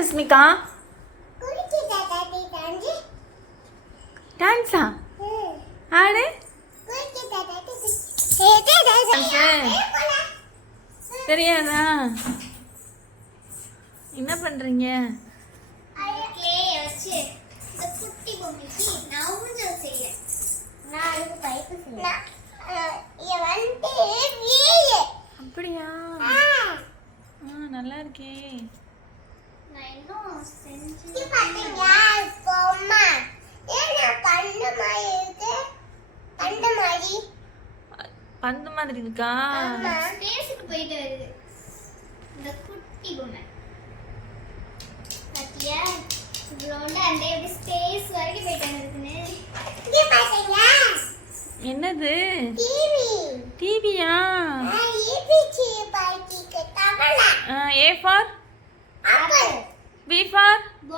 ஜஸ்மிகா டான்ஸா? ஆடு? தெரியாதா? என்ன பண்றீங்க? பந்து மாதிரி இருக்கா? ஸ்பேஸுக்கு போயிட்டு வருது. இந்த குட்டி பொம்மை. பாத்தியா? இவ்வளோண்டு அந்த எப்படி ஸ்பேஸ் வரைக்கும் போயிட்டு இருக்குன்னு என்னது? டிவியா A for B for boy.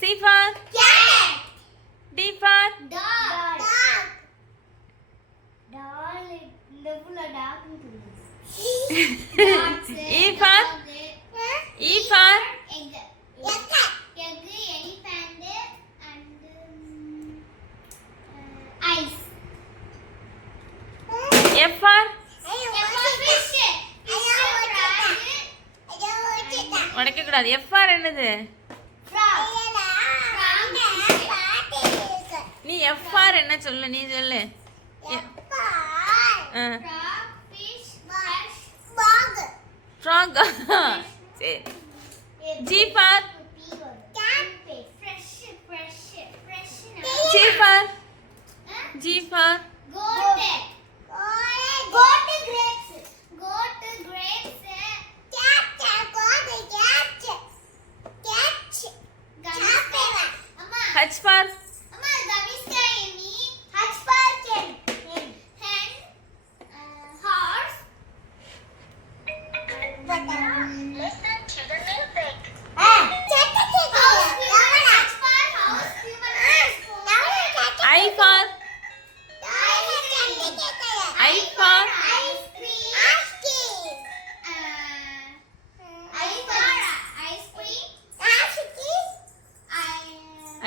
C for cat. D for dog. Dog. A dog. E for E for egg. Ice. F for F for என்னது? நீ எஃப் ஃபார் என்ன சொல்லு நீ சொல்லு. ஃப்ராக் சரி G for G for G for H for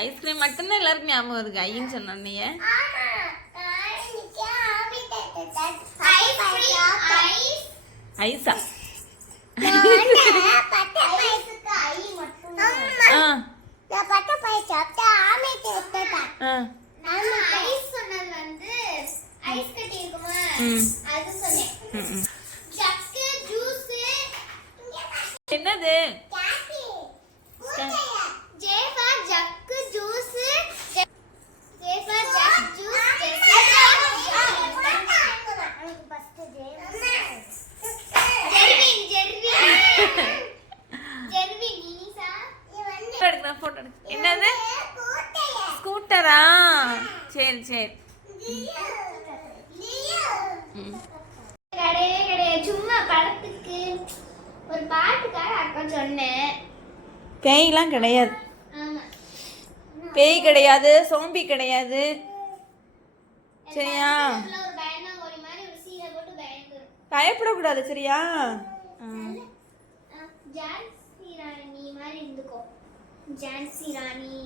ice cream மட்டும்தான் எல்லாருக்கும் ஞாபகம் இருக்கு ஐன்னு சொன்னே ஐஸா? ஐஸ் கட்டி இருக்குமா? அது சொன்னேன். எடுக்கிறேன் போட்டோ எடுக்க என்னது? ஸ்கூட்டரா? சரி சரி. கிடையவே கிடையாது. சும்மா படத்துக்கு. ஒரு பாட்டுக்காக அக்கா சொன்னேன். பேய்லாம் கிடையாது. பேய் கிடையாது சோம்பி கிடையாது. சரியா? பயப்படக்கூடாது சரியா. ஜான்சி ராணி மாதிரி இருந்துக்கோ. ஜான்சி ராணி.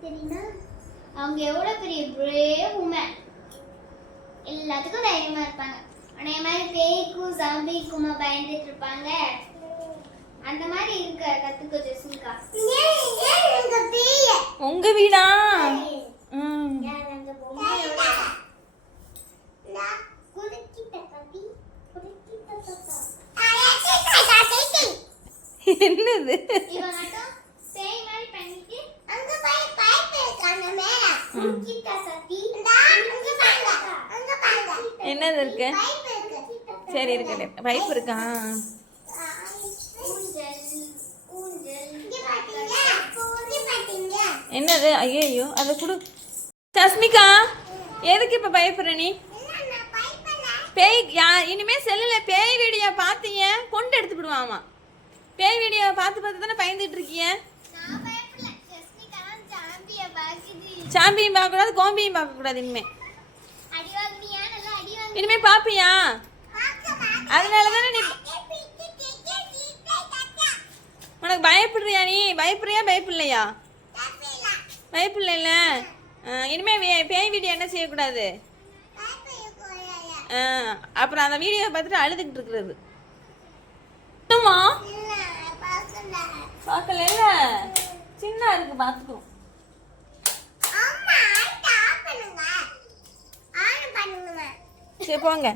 தெரியுமா அவங்க எவ்வளவு பெரிய பிரேவ் உமன் எல்லாத்துக்கும் தைரியமா இருப்பாங்க. அதே மாதிரி பேய்க்கும் ஜாம்பிக்குமா பயந்துட்டு இருப்பாங்க. அந்த மாதிரி இருக்க கத்துக்கோ ஜெசிகா உங்க வீடா ம். என்னது இவன் மட்டும் பேய் மாதிரி பண்ணிட்டு அங்க போய் பைப் இருக்காங்க மேல கிட்ட சத்தி அங்க பாருங்க அங்க பாருங்க என்னது இருக்கு? சரி இருக்கு பைப் இருக்கா? என்னது? ஐயோ அதை கொடு சஸ்மிகா எதுக்கு இப்ப பயப்படுற நீ? பேய் யா இனிமே செல்லுல பேய் வீடியோ பார்த்தீங்க கொண்டு எடுத்து விடுவாமா பேய் வீடியோ பார்த்து பார்த்து தானே பயந்துட்டு இருக்கீங்க? சாம்பியும் பார்க்கக்கூடாது கோம்பியும் பார்க்கக்கூடாது இனிமே. இனிமே பாப்பியா அதனால தானே நீ அதுக்கு பயப்படுறியா நீ? பயப்படுறியா பயப்படலையா பயப்படல. இனிமே பேய் வீடியோ என்ன செய்யக்கூடாது? அப்புறம் அந்த வீடியோ பார்த்துட்டு அழுதுகிட்டு இருக்கிறது. பார்க்கல சின்ன இருக்கு பார்த்துக்கோ. சரி போங்க.